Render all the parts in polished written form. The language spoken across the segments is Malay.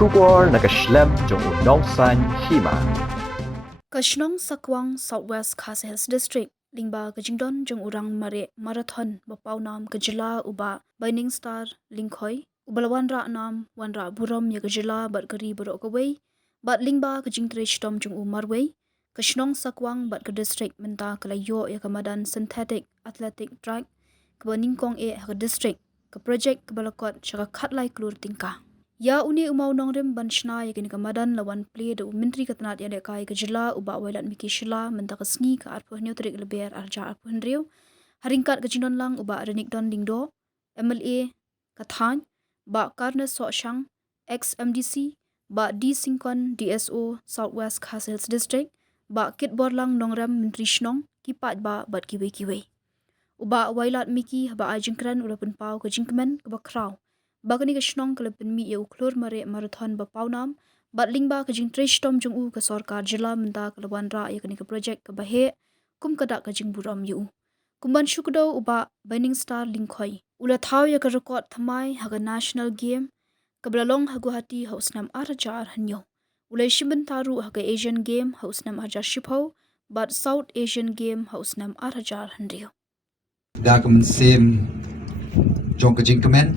Shubor nakaslem jong unongsan hima. Kashnong Sakwang Southwest Khas Hills District Lingba Kajingdon jong urang mare marathon bapau nam kajila uba Binding Star Lingkhoi ubalawan ra nam wan ra buram ya kajila bat kari borok kawai bat lingba kajingtrich tom jong umarwei Kashnong Sakwang bat ke district menta kalayo ya kamadan synthetic athletic track kebaning kong ke district ke project kebalakot syaka khatlai klur tingka ya uni umau nongrem banshna ya kini kamadan lawan play de menteri ketenat ya dekai kejela uba wailat miki shila menta kesni ke arpo neutrik leber arja arpo hendriu haringkat kejindon lang uba renik don dingdo MLA kathan ba karna so shang ex MDC ba D Singkon DSO Southwest Khas Hills District ba kit borlang nongram menteri shnong kipat ba bat kiwe uba wailat miki ba ajingkran ulapun pau kejingkemen ke bakrau Bagani kashnong kalapin mi eu klur mare marathon bapau nam bat lingba kajing trish tom jung u ke sorkar jila menta kalawan ra ya kani ke project ke bahe kum kada kajing buram yu kumban shukdo uba Binding Star Lingkhoi ula thau ya ke record thamai haga national game kablalong haguhati hausnam arajar hanyo ula shimben taru haga Asian game hausnam ajar shipho bat South Asian game hausnam arajar handio da kamen sem jong kajing kemen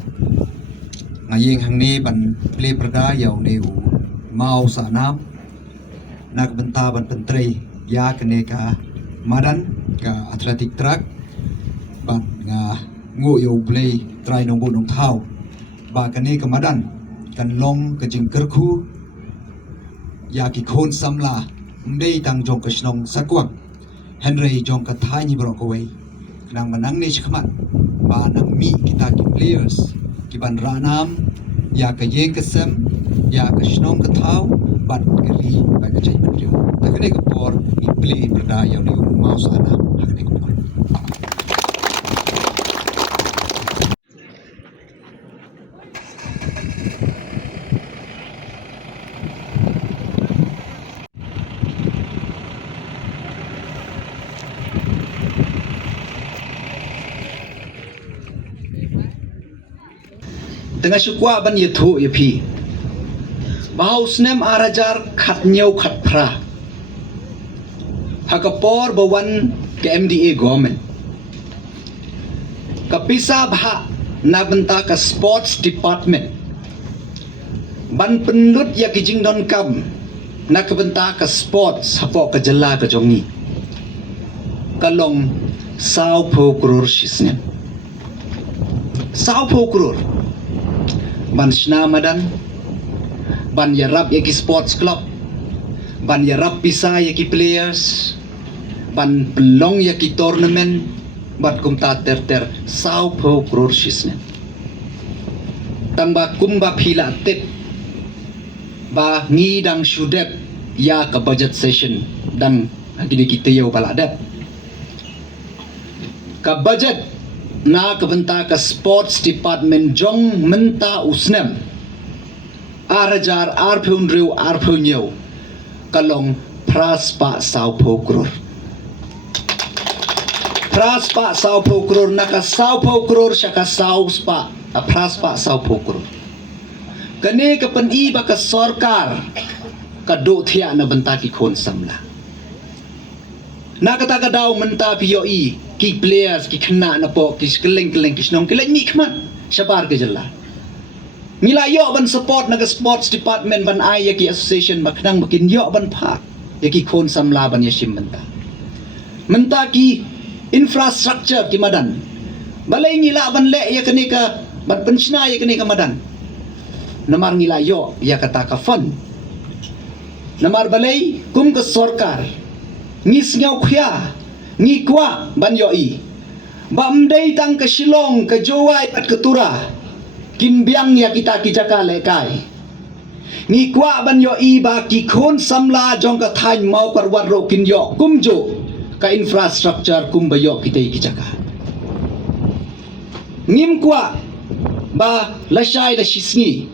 ngayeng hang ni ban play perda yaw ne u mau sa nam nak benta ban pentrei ya kene ka madan ka athletic track ban nga ngo yo play try nong bu nong thau ba kene ka madan kan long ka jing kerkhu ya ki khon samla mdei tang jong ka shnong sakwang henry jong ka thai ni bro ko wei nang manang ni chkhmat ba nang mi kita ki players kiban ranam ya ka yeng kesem ya ka shnong ka thau bat kri ba ka chai matrio ta kene ka por ni play berda ya ni mau sana ha kene ka por tengah syukwa ban yethu yepi bahau snem arajar khat nyau khat phra hakapor bawan ke MDA government kapisa bha na benta ka sports department ban pendut ya kijing don kam na ka benta ka sports hapo ka jalla ka jongi kalong sao pho crore shisnem sao pho crore ban shna madan ban yarab yaki sports club ban yarab pisa yaki players ban pelong yaki tournament bat kumta ter sao pho crore shisne tamba kumba phila tep ba ngidang shudep ya ka budget session dan agini kita yo baladep ka budget na kabenta ka sports department jong menta usnem arajar arphundriu arphunyo kalong praspa sao pho crore praspa sao pho crore naka sao pho crore syaka sao spa praspa sao pho crore kane ka pan-i ba ka sarkar ka do thia na benta ki khon samla nakata daw menta POE ki players ki khna na po ki keleng ki snong keleng mi khman sabar ke jalla mila yo ban support na sports department ban ai ki association maknang makin yo ban pha ki khon samla ban yashim menta ki infrastructure ki madan balai ngila ban le ya kene ka ban penshna ya kene ka madan namar ngila yo ya kata ka fund namar balai kum ka sarkar ngis ngau khya ngi kwa ban yo i bam dei tang ke Shillong ke Jowai pat ketura kin biang ya kita kijaka lekai ngi kwa ban yo i ba ki khon samla jong ka thain mau parwat ro kin yo kumjo ka infrastructure kum ba yo kita kijaka ngim kwa ba lashai da shisni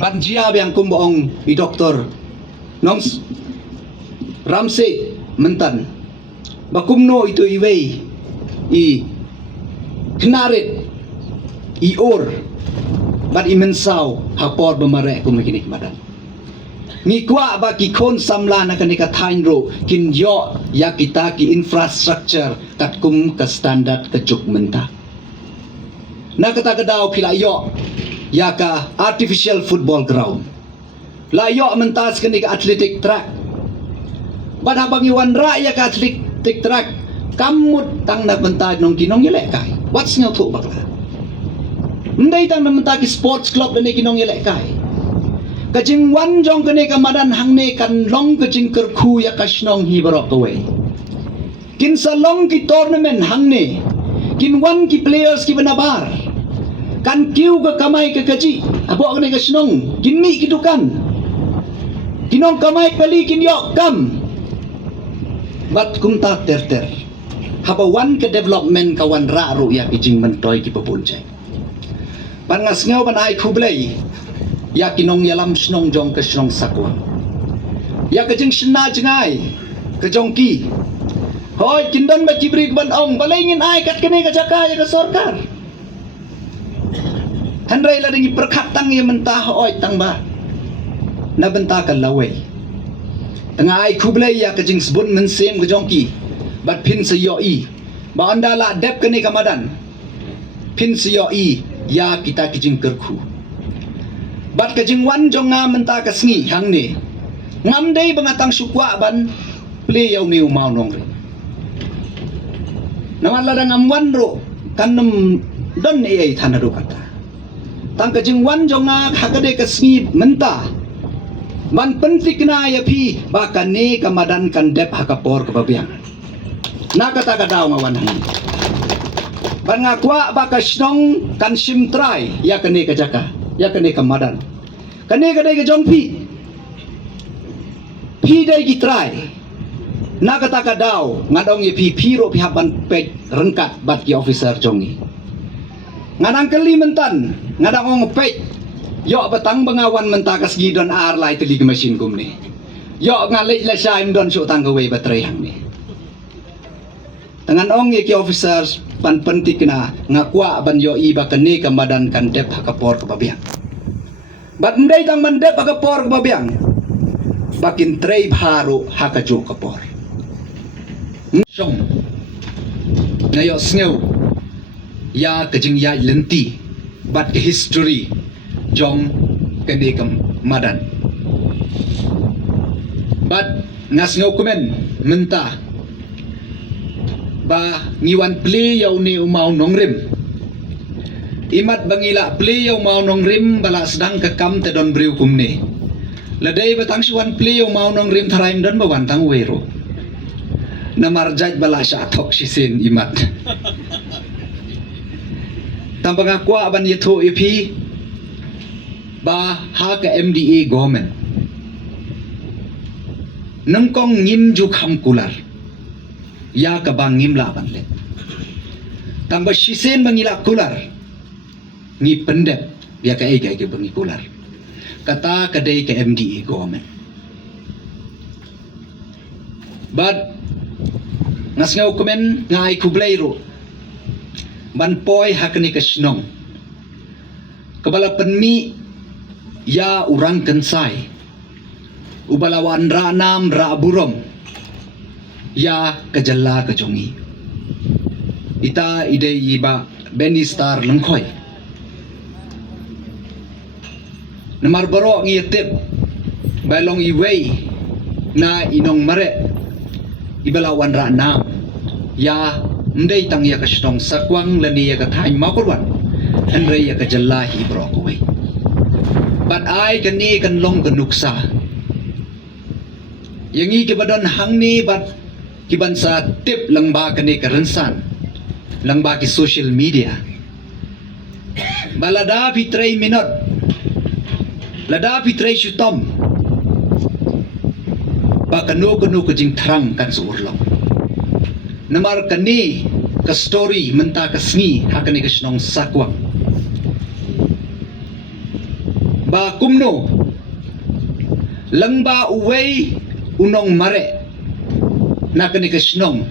ban jia biang kum boong i doktor nong Ramse mentan bakumno itu iwei i knaret i or bat imensau hapor bemarek kum kinik madan ngi kwa ba ki kon samla na kanika thain ro kin yo ya kita ki infrastructure kat kum ka standard ka juk menta na kata kadau pila yo ya ka artificial football ground la yo mentas kanika athletic track bat habang iwan ra ya ka athletic track kamut tang na benta nong kinong yelek kai what's ngau thu bakla ndai tang na benta ki sports club ne kinong yelek kai kajing wan jong kene kamadan hangne kan long kajing kerku ya kashnong hi barok away kin salong ki tournament hangne kin wan ki players ki benabar kan kiu ke kamai ke kaji abo kene kashnong kin mi ki dukan kinong kamai kali kin yok kam bat kum ta ter haba wan ke development kawan ra ru ya kijing mentoy ki babunjai pangas ngau ban ai khublei ya kinong yalam snong jong ke snong sakwa ya ke jing shna jengai ke jongki hoi kindon ba kibri ban ong balengin ai kat kene ka jaka ya ke sarkar handrai la dingi perkhatang ya mentah oi tang ba na benta ka lawai tengah ai khublei ya ke jing sbun men sem ke jongki bat pin se yo i ba anda la dep kene kamadan pin se yo i ya kita ke jing kerku bat kajing wan jong nga menta ka sngi hang ni ngam dei bangatang sukwa ban play yaw ni umau nong re nawala da ngam wan ro kanum don ai thana ro kata tang kajing wan jong nga hagade ka sngi menta ban pentik na ya phi ba kane kamadan kan dep hakapor ka babiang na kata ka daw ngawan hang ban nga kwa ba ka snong kan sim try ya kane ka jaka ya kene kamadan kene kadai ke jong pi dai ki try na kata ka daw ngadong ye pi ro pi haban pej rengkat bat ki officer jongi ngadang keli mentan ngadang ong pej yo batang bangawan mentakas gidon ar lai teli ke mesin kum ni yo ngalek la shaim don su tang gawe baterai hang ni tangan ong ye ki officer pan pentik na ngakwa ban yo iba kene kamadan kan dep hakapor ke babiang bat ndai tang man dep hakapor ke babiang bakin trei bharu hakajo kapor song ngayo sneu ya kajing ya lenti bat ke history jong kene kamadan bat ngasngau komen menta ba ngiwan play yaw ni umau nongrim imat bangila play yaw mau nongrim bala sedang kekam te don briu kumni ladai batang suan play yaw mau nongrim tharaim don bawan tang wero namarjaj bala sya thok sisin imat tambang akwa aban yetho ipi ba ha ka MDA government nangkong ngim ju kham kular ya ka bangim la ban le tamba sisen bangila kular ni pendep ya ka ega ke bangi kular kata kadai ke MDA government but ngasngau komen ngai kublai ro ban poi hakni ka snong kabala penmi ya urang kensai ubalawan ra nam ra burom ya kejala kejongi ita ide iba Benny Star lengkoi namar borok ngitip balong iwei na inong mare ibalawan ra nam ya ndai tang ya kashtong sakwang lani ya kathain makurwan henry ya kejala hi borok wei but ai kani kan long kanuksa yangi ke badon hangni bat kiban sa tip lang ba kani karensan lang ba ki social media balada pitray minot lada pitray syutom ba kanu kajing thrang kan suurlong namar kani ka story menta ka sngi hakani ka snong sakwang ba kumno lang ba uway unong mare nakani ka snong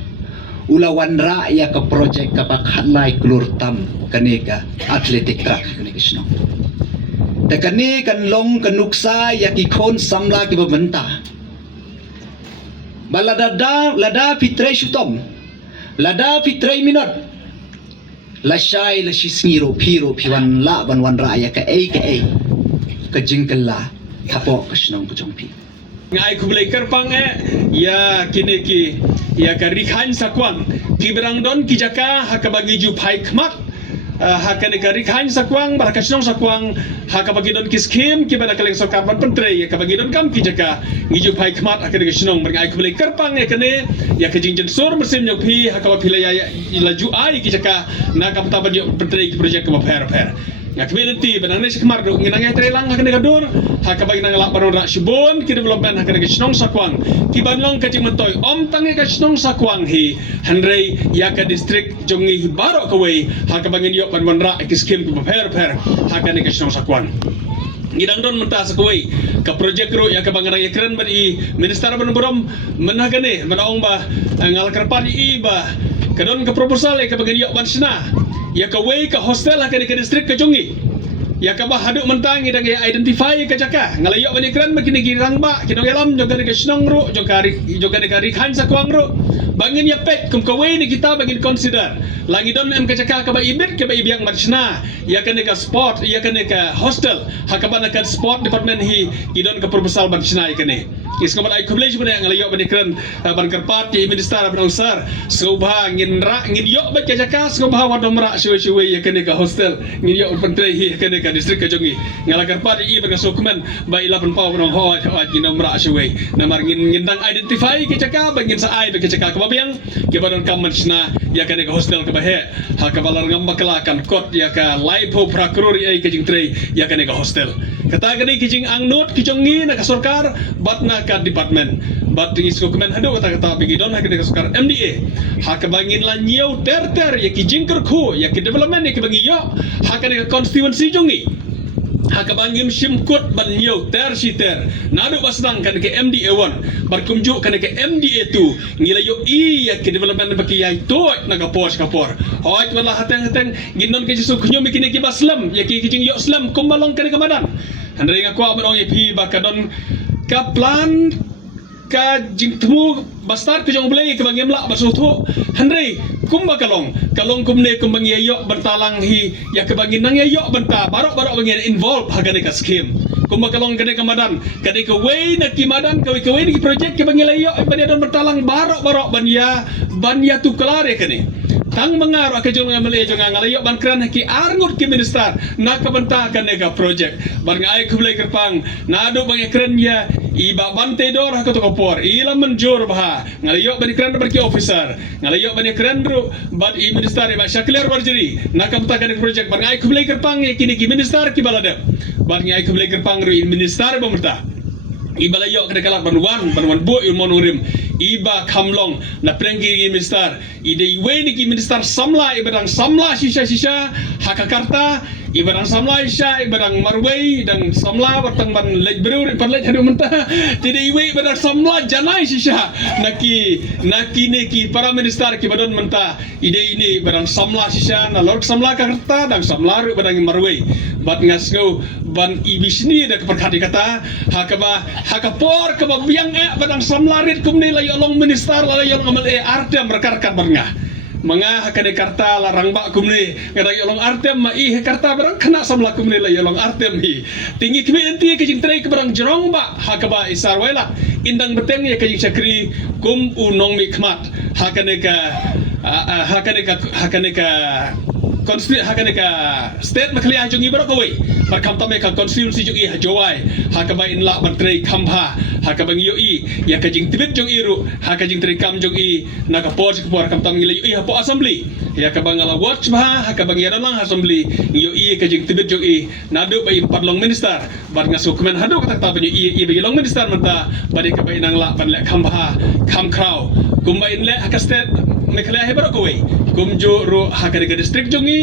ulawan ra ya ka project ka pakhalay klur tam kani ka athletic track kani ka snong Tekan ni kan long kan nuksa ya ki kon samla ki pemerintah. Lada fitre syutom. Lada fitre minot. Lasyai la shisngiro piro piwan la ban raya ka ai. Ka jingkala kapok kasnong kujongpi. Ngai kubelai kerpang ya kini ki ya ka rikhan sakwang ki berang don ki jaka haka bagi ju pai khmak haka ne ka rikhan sakwang bar ka snong sakwang haka bagi don ki skim ki bana kaleng sokar ban pentre ya ka bagi don kam ki jaka ngi ju pai khmak haka ne ka snong bar ngai kubelai kerpang kene ya ka jingjen sor mesim nyok pi haka ba pila ya laju ai ki jaka na ka pata ban yo pentre ki projek ka ba fer ya kebelenti benang ni sekemar do nginang trelang hak ne gadur hak bagi nang lak baron rak shibon ki development hak ne snong sakwang ki banlong ka jing mentoy om tangi ka snong sakwang hi handrei ya ka district jongi barok kawei hak bagi yok ban rak ki skim ki per hak ne ka snong sakwang ngidang don menta sakoi ka projek ro ya ka bangarang ekran bari minister ban borom menagane manaong ba ngal kerpan i ba kadon ka proposal ka bagi yok ban sna ya ka way ka hostel ka district ka jongi ya ka ba haduk mentang idang ya identify ka jaka ngalayok bani kran makini girang ba kinong elam joga ka snong ro joga ka rikhan sakwang ro bangin ya pek kum ka way ni kita bagin consider lagi don em ka jaka ka ba ibit ka ba ibiang marsna ya ka sport ya ka hostel hakabana ka sport department hi idon ka proposal bansna ikane iskamat ai kublej bani ngalayok bani kran ban kerpat ti minister ban usar sobha ngin yok ba ka jaka sobha wadom ra shwe ya ka hostel ngin yok pentre hi ka district ka jongi ngala kerpat i ban dokumen ba ila ban pau ban ho ginom ra shwe namar ngin dang identify ka jaka bangin sa ai ba ka jaka ka babiang ke badan kamansna ya ka hostel ka bahe hakabalar ngam bakalakan kot ya ka live ho prakrori ai ka jingtre ya ka hostel kata gani kijing ang note kijongi na ka sarkar bat na ka department bat is dokumen hado kata bigidon ha ka sarkar MDA ha ka bangin la nyeu ter ya kijing kerku ya ki development ya ki bangi yo ha ka constituency jongi haka bangim simkut ban nyau ter nadu basdang kan ke MDA 1 barkumju kan ke MDA 2 ngila yo ya ke development baki yai to na kapor hoit wala hateng ginon ke jisu kunyo mikine ki baslam ya ki kijing yo slam kumbalong kan ke madan handre ngaku abon ye pi bakadon ka plan ka jingtmu bastar ke jong blai ke bangim la basutu handre kumba kalong kumne kumbang yo bertalang hi ya ke bangin nang yo benta barok bangin involve hagane ka scheme kumba kalong kene ka madan kene ka way na ki madan ka way ni project ke bangin yo bani don bertalang barok banya tu klare kene tang mangar ka jong ngamale jong ngalayo ban kran ki arngut ki minister na ka benta kene ka project ban ngai kublai kerpang nado bang ekran ya iba bante dor ha to kopor ila menjur bah ngalayo bani kran barki officer ngalayo bani kran ru bad i minister ba shakler warjeri nakamta kan project bar ngai kublai kerpang kini ki minister ki balada bar ngai kublai kerpang ru minister pemerintah ibalayo kada kala banwan bo ilmonurim iba kamlong na prenggi minister ide iwe ni ki minister samla ibadang samla sisa hakakarta ibadang samla isya ibadang marway dan samla batang ban lejbrur parlej hadu mentah tidak iwe ibadang samla janai sisa naki ni ki para minister ki badon mentah ide ini ibadang samla sisa na lord samla karta dan samla ru ibadang marway bat ngasgo ban ibisni da perkati kata hakapor ke biang badang samlarit kumni layo long minister layo ngamal artem rekarkan bangah manga hakade karta larang bak kumni ngada yo long artem ma i karta barang kena samla kumni layo long artem hi tinggi kmi enti ke jing trai ke barang jerong ba hakaba isar waila indang beteng ya ke jing sakri kum unong mi khmat hakane ka state makli ajung ibaro kawai barkam tame ka constituency jung i hajowai hakaba inla bantrei khamha hakaba ngioi ya ka jing tibet jung iru hakajing tri kam jung i naka por kam tam ngile i hapo assembly ya ka bangala watch bah hakaba ngialang assembly ngioi ka jing tibet jung i nadu bai parlong minister bar ngasu kemen hadu kata ta banyu i bai long minister manta bari ka bai nang la ban le khamha kham kraw kumba inle haka state mekhala hebaro kawai kumjo ro hakare ka district jongi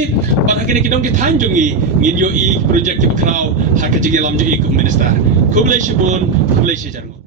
bar hakene kidong ki than jongi ngin yo i project ki kraw hakajing lam jo i kum minister kublai shibon kublai shijarmo